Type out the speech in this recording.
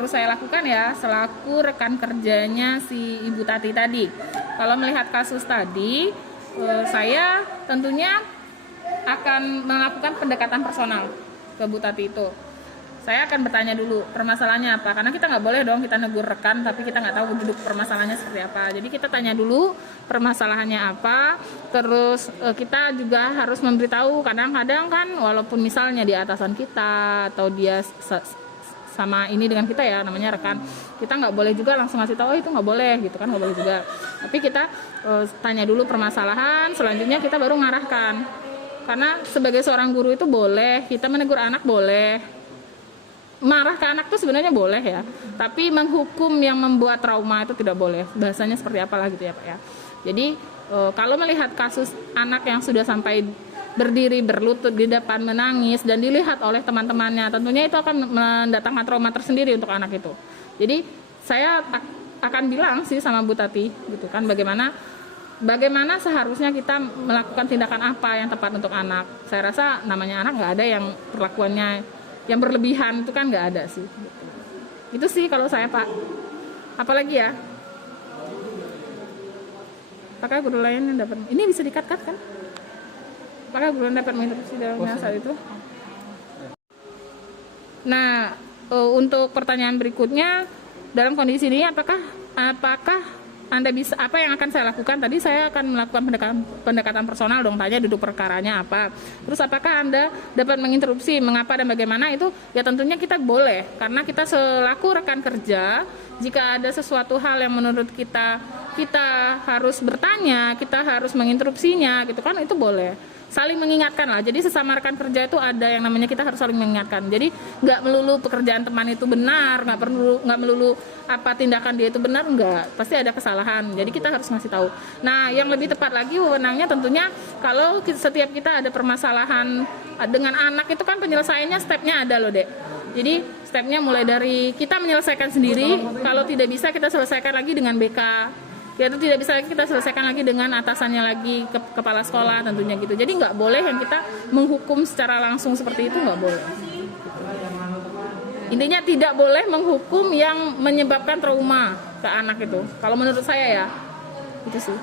harus saya lakukan ya selaku rekan kerjanya si Ibu Tati tadi. Kalau melihat kasus tadi, saya tentunya akan melakukan pendekatan personal ke Bu Tati itu. Saya akan bertanya dulu permasalahannya apa, karena kita nggak boleh dong kita negur rekan tapi kita nggak tahu duduk permasalahannya seperti apa. Jadi kita tanya dulu permasalahannya apa, terus kita juga harus memberitahu. Kadang-kadang kan walaupun misalnya di atasan kita atau dia sama ini dengan kita ya, namanya rekan, kita nggak boleh juga langsung ngasih tahu itu nggak boleh gitu kan, nggak boleh juga. Tapi kita tanya dulu permasalahan, selanjutnya kita baru ngarahkan. Karena sebagai seorang guru itu boleh kita menegur anak, boleh marah ke anak tuh sebenarnya boleh ya, tapi menghukum yang membuat trauma itu tidak boleh. Bahasanya seperti apalah gitu ya Pak ya. Jadi kalau melihat kasus anak yang sudah sampai berdiri berlutut di depan menangis dan dilihat oleh teman-temannya, tentunya itu akan mendatangkan trauma tersendiri untuk anak itu. Jadi saya akan bilang sih sama Bu Tati gitu kan, bagaimana seharusnya kita melakukan tindakan apa yang tepat untuk anak. Saya rasa namanya anak nggak ada yang perlakuannya yang berlebihan, itu kan nggak ada sih. Itu sih kalau saya Pak. Apalagi ya? Apakah guru lain yang dapat? Ini bisa di-cut kan? Apakah guru lain dapat menginterupsi dalamnya saat itu? Nah, untuk pertanyaan berikutnya, dalam kondisi ini apakah Anda bisa, apa yang akan saya lakukan? Tadi saya akan melakukan pendekatan personal dong, tanya duduk perkaranya apa. Terus apakah Anda dapat menginterupsi mengapa dan bagaimana, itu ya tentunya kita boleh, karena kita selaku rekan kerja, jika ada sesuatu hal yang menurut kita harus bertanya, kita harus menginterupsinya gitu kan, itu boleh. Saling mengingatkan lah. Jadi sesama rekan kerja itu ada yang namanya kita harus saling mengingatkan. Jadi nggak melulu pekerjaan teman itu benar, nggak melulu apa tindakan dia itu benar, nggak. Pasti ada kesalahan. Jadi kita harus ngasih tahu. Nah, yang lebih tepat lagi wewenangnya tentunya kalau setiap kita ada permasalahan dengan anak itu kan penyelesaiannya stepnya ada loh Dek. Jadi stepnya mulai dari kita menyelesaikan sendiri, kalau tidak bisa kita selesaikan lagi dengan BK. Itu tidak bisa kita selesaikan lagi dengan atasannya lagi, kepala sekolah tentunya gitu. Jadi nggak boleh yang kita menghukum secara langsung seperti itu, nggak boleh. Intinya tidak boleh menghukum yang menyebabkan trauma ke anak itu. Kalau menurut saya ya, itu sih.